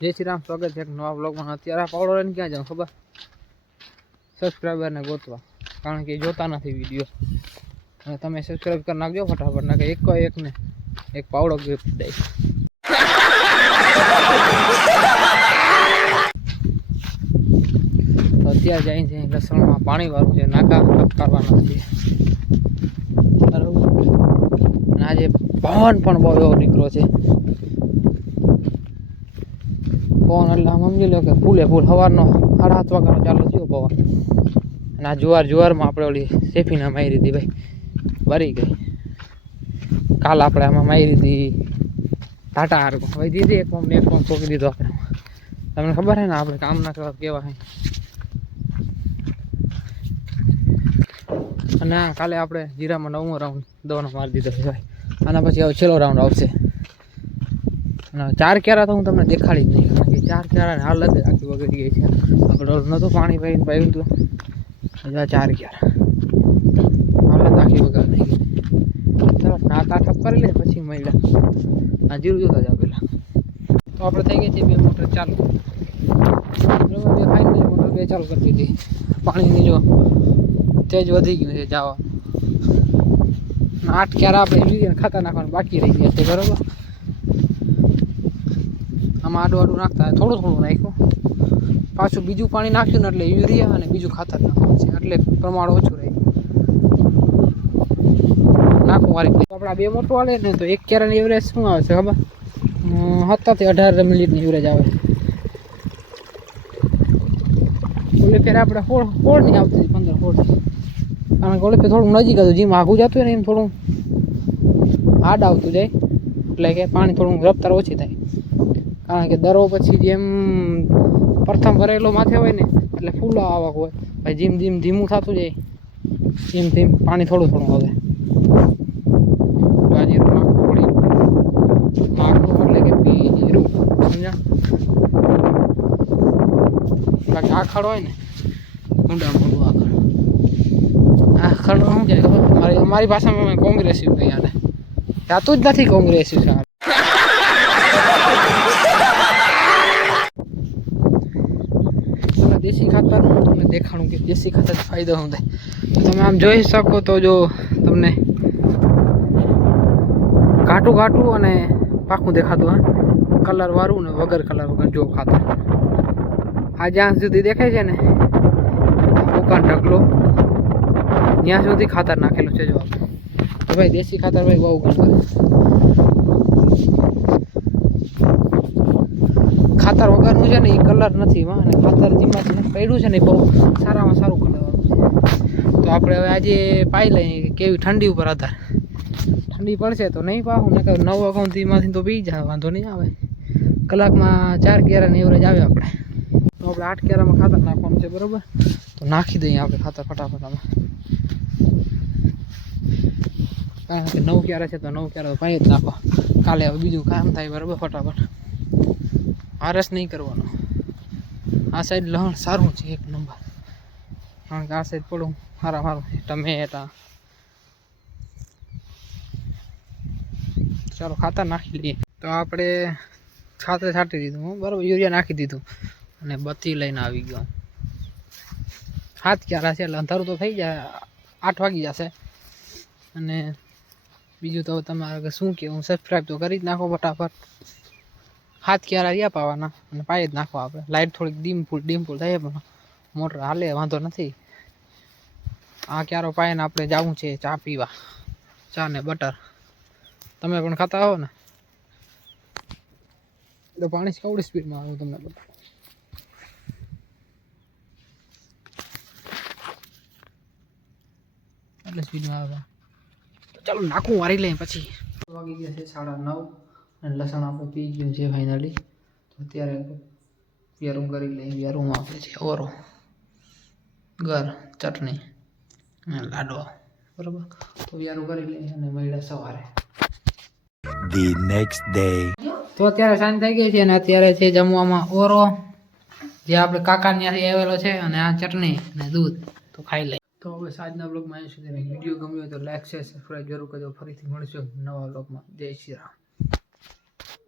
જય શ્રી રામ, સ્વાગત છે એક નવા બ્લોગમાં। અત્યારે આ પાવડો લઈને ક્યાં જાઉં ખબર? સબસ્ક્રાઈબરને ગોતવા, કારણ કે જોતા નથી વિડીયો। અને તમે સબસ્ક્રાઈબ કરી નાખજો ફટાફટ, ના કે એકને એક પાવડો ગિફ્ટ દઈ। તો અત્યારે જઈને છે લસણમાં પાણી વાળું છે, નાકા કરવાના છે બરાબર। અને આજે પવન પણ બહુ એવો નીકળ્યો છે, પવન એટલે આમ સમજી લો કે ફૂલે ફૂલ સવારનો 7:30 વાગ્યાનો ચાલુ થયો પવન। અને આ જુવારમાં આપણે ઓલી સેફીના મારી હતી ભાઈ, ભરી ગઈ। કાલ આપણે આમાં મારી હતી ટાટા હારકો, ભાઈ દીધી એક પંપ ચોકી દીધો આપણે। તમને ખબર છે ને આપણે કામ ના કરવા કેવા છે। અને કાલે આપણે જીરામાં 9મો રાઉન્ડ દવાનો મારી દીધો છે ભાઈ। આના પછી હવે છેલ્લો રાઉન્ડ આવશે। અને 4 ક્યારા તો હું તમને દેખાડી જ નહીં, કારણ કે 4 ક્યારાની હાલત આખી બગડી ગઈ છે। આપણે નહોતું પાણી ભરીને પાયું હતું, 4 ક્યારા હાલત આખી બગાડ નહીં ગઈ। ચાલો નાતા ઠપ કરી લે પછી મળ્યા આ જીરું જોતા જાવ પેલા। તો આપણે થઈ ગઈ છે 2 મોટર ચાલુ, બરાબર। ફાઇનલી મોટર 2 ચાલુ કરી દીધી। પાણીની જો તેજ વધી ગયું છે જવા। 8 ક્યારા આપણે યુરિયા ખાતા નાખવાનું બાકી રહી ગયા છે, બરાબર। આમાં આડું નાખતા થોડું નાખ્યું, પાછું બીજું પાણી નાખ્યું ને એટલે યુરિયા અને બીજું ખાતર નાખવાનું છે, એટલે પ્રમાણ ઓછું રહે નાખું મારી। આપણે 2 મોટર વાળે ને તો 1 ક્યારાની એવરેજ શું આવે છે ખબર? 17 થી 18 મિનિટની એવરેજ આવે। ઓલે ત્યારે આપણે 16 ની આવતી 15-16, કારણ કે ઓલે થોડું નજીક હતું, જેમ આઘું જતું હોય ને એમ થોડું હાર્ડ આવતું જાય, એટલે કે પાણી થોડું રફતાર ઓછી થાય। કારણ કે દરો પછી જેમ પ્રથમ ભરેલો માથે હોય ને એટલે ફૂલ આવક હોય, ભાઈ જેમ જેમ ધીમું થતું જાય તેમ પાણી થોડું આવે। માખું એટલે કે પીરું, સમજ્યા? બાકી આખડ હોય ને ઊંડા મોટું આખડ શું જાય ખબર? મારી ભાષામાં કોંગ્રેસિવ કહી, આને જાતું જ નથી કોંગ્રેસિવ છે। દેશી ખાતર તમને દેખાડું કે દેશી ખાતર ફાયદો શું થાય। તમે આમ જોઈ શકો તો જો તમને ઘાટું અને પાકું દેખાતું હોય, કલર વાળું ને વગર કલર વગર જો ખાતર આ જ્યાં સુધી દેખાય છે ને દુકાન ઢગલો, ત્યાં સુધી ખાતર નાખેલું છે। જો તો ભાઈ દેશી ખાતર ભાઈ બહુ કામ કરે। ખાતર વગરનું છે ને એ કલર નથી, અને ખાતર જેમાં પડ્યું છે ને એ બહુ સારામાં સારું કલર વાળું છે। તો આપણે હવે આજે પાઈ લઈએ, કેવી ઠંડી ઉપર આધાર, ઠંડી પડશે તો નહીં પાવું, ને 9 વાગ્યાથી તો પી જાય, વાંધો નહીં આવે। કલાકમાં 4 ક્યારાની એવરેજ આવે આપણે। તો આપણે 8 ક્યારામાં ખાતર નાખવાનું છે, બરાબર। તો નાખી દઈએ આપણે ખાતર ફટાફટ આમાં, કારણ કે 9 ક્યારા છે તો 9 ક્યારા તો પાઈ જ નાખો। કાલે હવે બીજું કામ થાય, બરાબર। ફટાફટ આરસ નહીં કરવાનો। આ સાઈડ લહણ સારું છે 1 નંબર, કારણ કે આ સાઈડ પડું સારું છે। ટમેટા ચાલો ખાતર નાખી લઈએ। તો આપણે ખાતર છાંટી દીધું, બરાબર, યુરિયા નાખી દીધું, અને બત્તી લઈને આવી ગયો। 7 ક્યારા છે એટલે અંધારું તો થઈ જાય, 8 વાગી જશે। અને બીજું તો તમારે શું કહેવું, સબસ્ક્રાઈબ તો કરી જ નાખો ફટાફટ। 7 ક્યારા રહ્યા પાવાના, અને પાઈ જ નાખવા આપણે। લાઇટ થોડીક ડીમ ફૂલ થાય પણ મોટર હાલે, વાંધો નથી। આ ક્યારો પાઈને આપણે જવું છે ચા પીવા, ચા ને બટર। તમે પણ ખાતા હો ને? તો પાણી કેવડી સ્પીડમાં આવે તમને બતાવો। એટલે સ્પીડમાં આવે, ચાલો નાખું વારી લઈએ પછી। વાગી ગયા છે 9:30, અને લસણ આપણે પી ગયું છે ફાઇનલી। તો અત્યારે વ્યારું કરી લઈએ। વ્યારુંમાં આપણે છે ઓરો, ગર, ચટણી અને લાડવા, બરાબર। તો વ્યારું કરી લઈએ અને મળ્યા સવારે the next day। તો અત્યારે સાંજ થઈ ગઈ છે, અને અત્યારે છે જમવામાં ઓરો, જે આપણે કાકા ત્યાંથી આવેલો છે, અને આ ચટણી અને દૂધ। તો ખાઈ લઈએ। તો હવે સાંજના બ્લોગમાં અહીં સુધી, વિડીયો ગમ્યો તો લાઈક શેર સબસ્ક્રાઈબ જરૂર કરજો। ફરીથી મળીશું નવા બ્લોગમાં। જય શ્રી રામ।